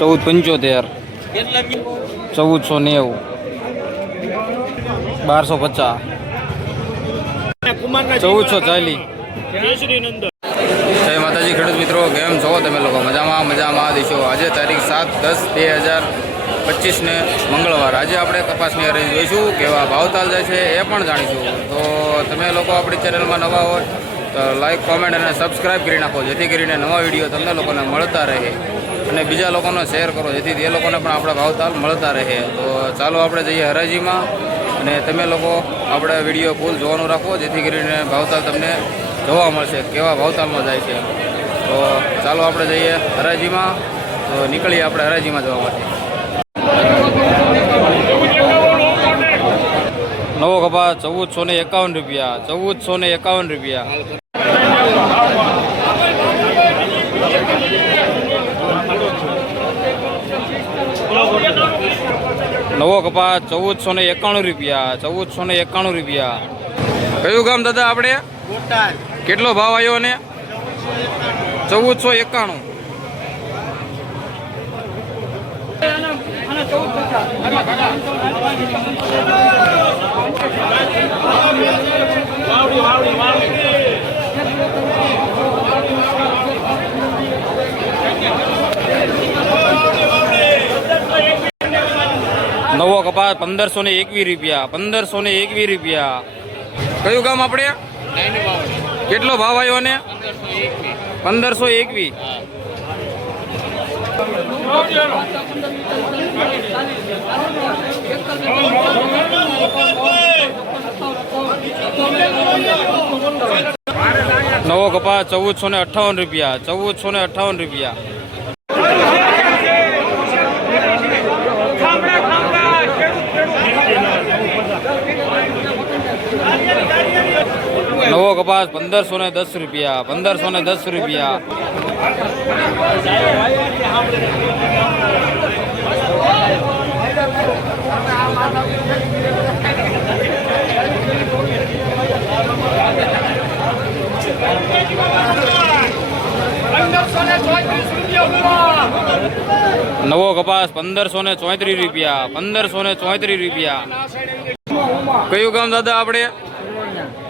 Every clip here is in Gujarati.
ચૌદ પંચોતેર ચૌદસો નેવું બારસો પચાસ ચૌદસો ચાલીસ. જય માતાજી ખેડૂત મિત્રો કેમ છો? તમે લોકો મજામાં? મજામાં દીશો આજે તારીખ સાત દસ બે હજાર પચીસને મંગળવાર. આજે આપણે કપાસની હરાજી જોઈશું કેવા ભાવતાલ જાય છે એ પણ જાણીશું. તો તમે લોકો આપણી ચેનલમાં નવા હોય તો લાઈક કોમેન્ટ અને સબસ્ક્રાઈબ કરી નાખો. જેથી કરીને નવા વીડિયો તમને લોકોને મળતા રહે. અને બીજા લોકોને શેર કરો. જેથી તે લોકોને પણ આપણા ભાવતાલ મળતા રહે. તો ચાલો આપણે જઈએ હરાજીમાં અને તમે લોકો આપણે વીડિયો ફૂલ જોવાનું રાખો. જેથી કરીને ભાવતાલ તમને જોવા મળશે કેવા ભાવતાલમાં જાય છે. તો ચાલો આપણે જઈએ હરાજીમાં. તો નીકળીએ આપણે હરાજીમાં જવા માટે. નવો કપા ચૌદસો ને એકાવન રૂપિયા, ચૌદસો ને એકાવન રૂપિયા. નવો કપા ચૌદસો ને એકાણું રૂપિયા ચૌદસો ને એકાણું રૂપિયા. કયું ગામ દાદા આપણે? કેટલો ભાવ આવ્યો ને ચૌદસો એકાણું. નવો કપાસ પંદરસો ને એકવીસ રૂપિયા, પંદરસો ને એકવીસ રૂપિયા. કયું ગામ આપણે? કેટલો ભાવ આવ્યો ને? પંદરસો એકવીસ. નવો કપાસ ચૌદસો ને અઠ્ઠાવન રૂપિયા, ચૌદસો ને અઠ્ઠાવન રૂપિયા. નવો કપાસ પંદરસો ને દસ રૂપિયા, પંદરસો ને દસ રૂપિયા. નવો કપાસ પંદરસો ને ચોત્રીસ રૂપિયા, પંદરસો ને ચોત્રીસ રૂપિયા. કયું કામ દાદા આપણે?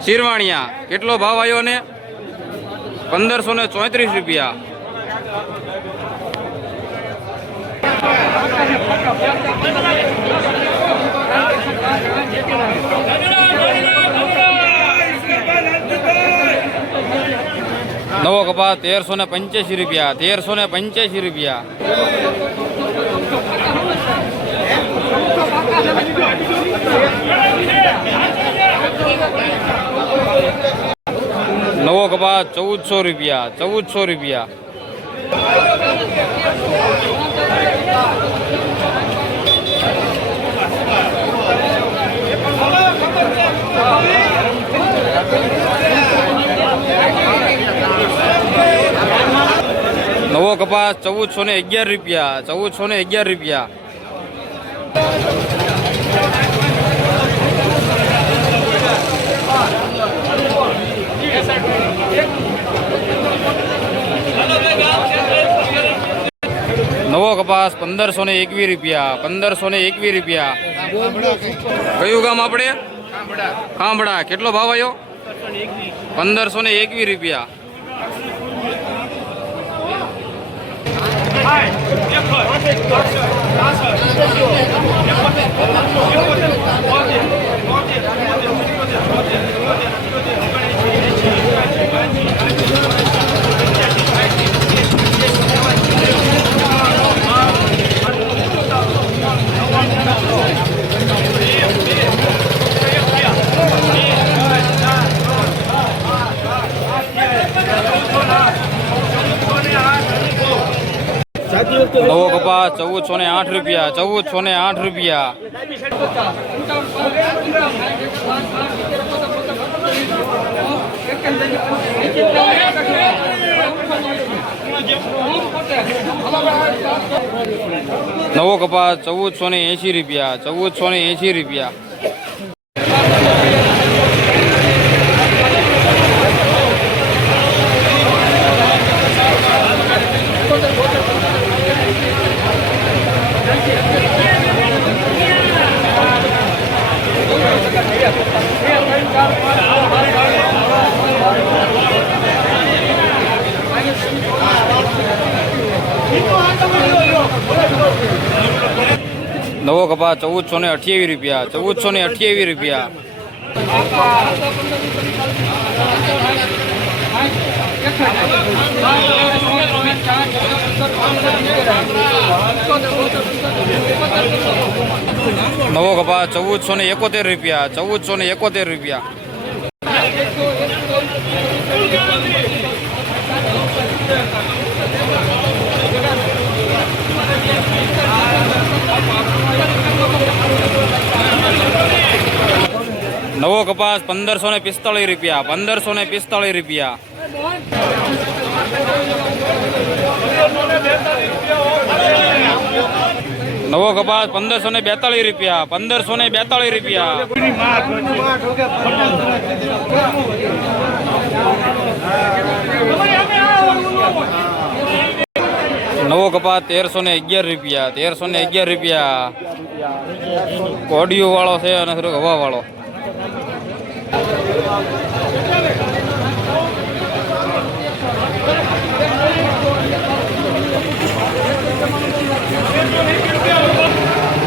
શિરવાણિયા, કેટલો ભાવ આવ્યો ને પંદરસો ને ચોત્રીસ રૂપિયા. નવો કપા તેરસો ને પંચ્યાસી રૂપિયા, તેરસો ને પંચ્યાસી રૂપિયા. નવો કપા ચૌદસો રૂપિયા ચૌદસો રૂપિયા. નવો કપાસ ચૌદસો ને અગિયાર રૂપિયા, ચૌદસો ને અગિયાર રૂપિયા. કપાસ પંદરસો ને એકવીસ રૂપિયા, પંદરસો ને એકવીસ રૂપિયા. કયું ગામ આપણે? ખાંભડા. કેટલો ભાવ આવ્યો? પંદરસો ને એકવીસ રૂપિયા. નવો કપાસ ચૌદસો ને આઠ રૂપિયા ચૌદસો ને આઠ રૂપિયા. નવો કપાસ ચૌદસો ને એંશી રૂપિયા ચૌદસો ને એંશી રૂપિયા નવો કપા ચૌદસો ને અઠ્યાવીસ રૂપિયા, ચૌદસો ને અઠ્યાવીસ રૂપિયા. નવો કપા, ચૌદસો ને એકોતેર રૂપિયા, ચૌદસો ને એકોતેર રૂપિયા. નવો કપાસ પંદરસો ને પિસ્તાળીસ રૂપિયા પંદરસો ને પિસ્તાળીસ રૂપિયા. નવો કપાસ પંદરસો ને બેતાળીસ રૂપિયા પંદરસો ને બેતાળીસ રૂપિયા. નવો કપાસ તેરસો ને અગિયાર રૂપિયા તેરસો ને અગિયાર રૂપિયા. કોડિયો વાળો છે અને હવા વાળો.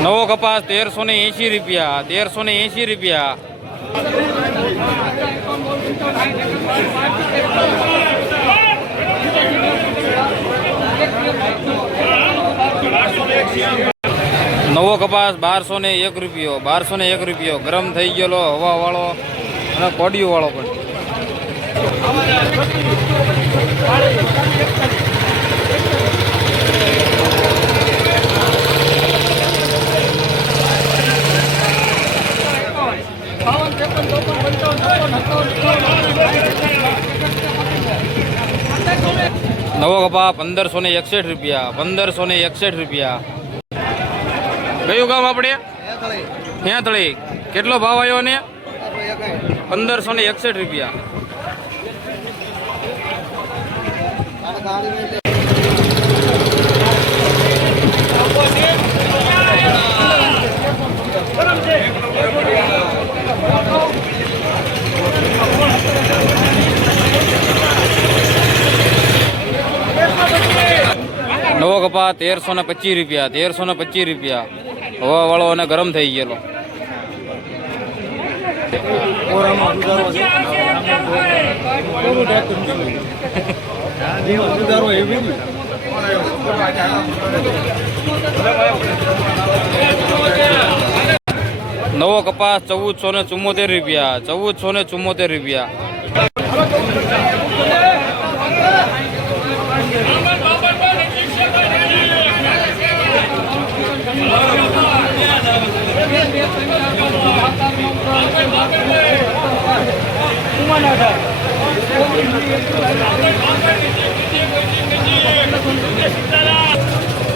નવો કપાસ તેરસો ને એંશી રૂપિયા, તેરસો ને એંશી રૂપિયા. નવો કપાસ બારસો ને એક રૂપિયો, બારસો ને એક રૂપિયો. ગરમ થઈ ગયેલો હવા વાળો અને કોડિયો વાળો પણ. નવો કપા પંદરસો ને એકસઠ રૂપિયા પંદરસો ને એકસઠ રૂપિયા. કયું ગામ આપણે? ત્યાં તળી કેટલો ભાવ આવ્યો ને? પંદરસો ને એકસઠ રૂપિયા. નવો કપા તેરસો ને પચીસ રૂપિયા, તેરસો ને પચીસ રૂપિયા. હવા વાળો અને ગરમ થઈ ગયેલો. નવો કપાસ ચૌદસો ને ચુમ્મોતેર રૂપિયા ચૌદસો ને ચુમ્મોતેર રૂપિયા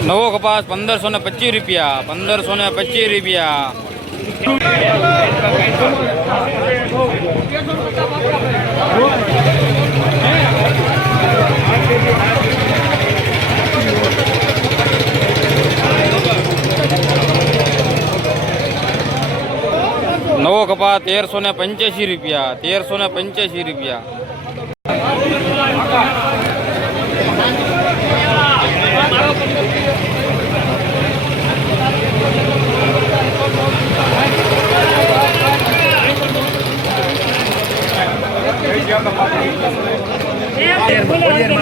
નવો કપાસ પંદરસો ને પચીસ રૂપિયા પંદરસો ને પચીસ રૂપિયા. કપા તેરસો ને પંચ્યાસી રૂપિયા, તેરસો ને પંચ્યાસી રૂપિયા.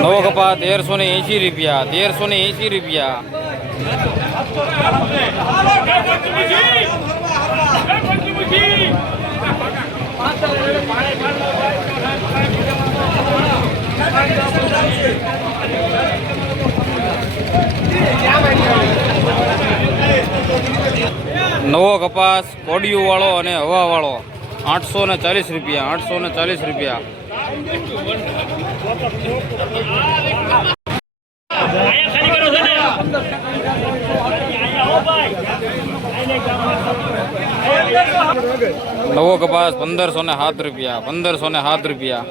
નવો કપા, તેરસો ને એંશી રૂપિયા, તેરસો ને એંશી રૂપિયા. નવો કપાસ કોડિયુંવાળો અને હવા વાળો. આઠસો ને ચાલીસ રૂપિયા, આઠસો ને ચાલીસ રૂપિયા. નવો કપાસ પંદરસો ને સાત રૂપિયા, પંદરસો ને સાત રૂપિયા.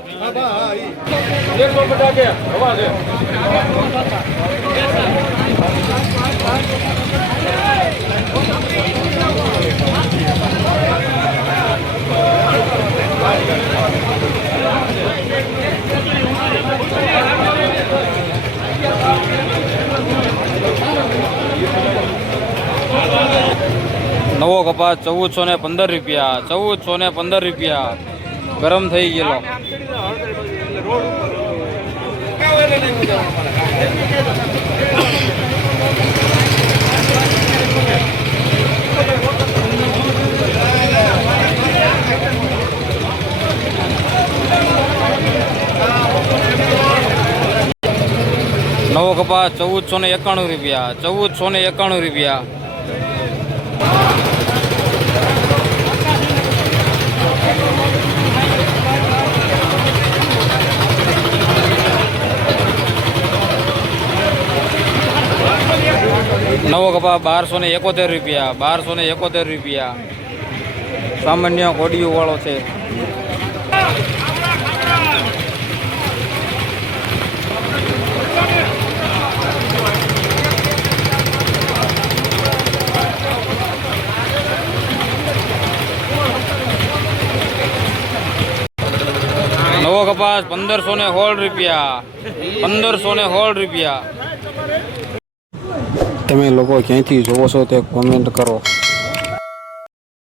નવો કપાસ ચૌદસો ને પંદર રૂપિયા, ચૌદસો ને પંદર રૂપિયા. ગરમ થઈ ગયેલો. નવો કપાસ ચૌદસો ને એકાણું રૂપિયા, ચૌદસો ને એકાણું રૂપિયા નવો કપા બારસો ને એકોતેર રૂપિયા, બારસો ને એકોતેર રૂપિયા. સામાન્ય કોડિયું વાળો છે. નવો કપાસ પંદરસો ને સોળ રૂપિયા, પંદરસો ને સોળ રૂપિયા. તમે લોકો ક્યાંથી જોવો છો તે કોમેન્ટ કરો.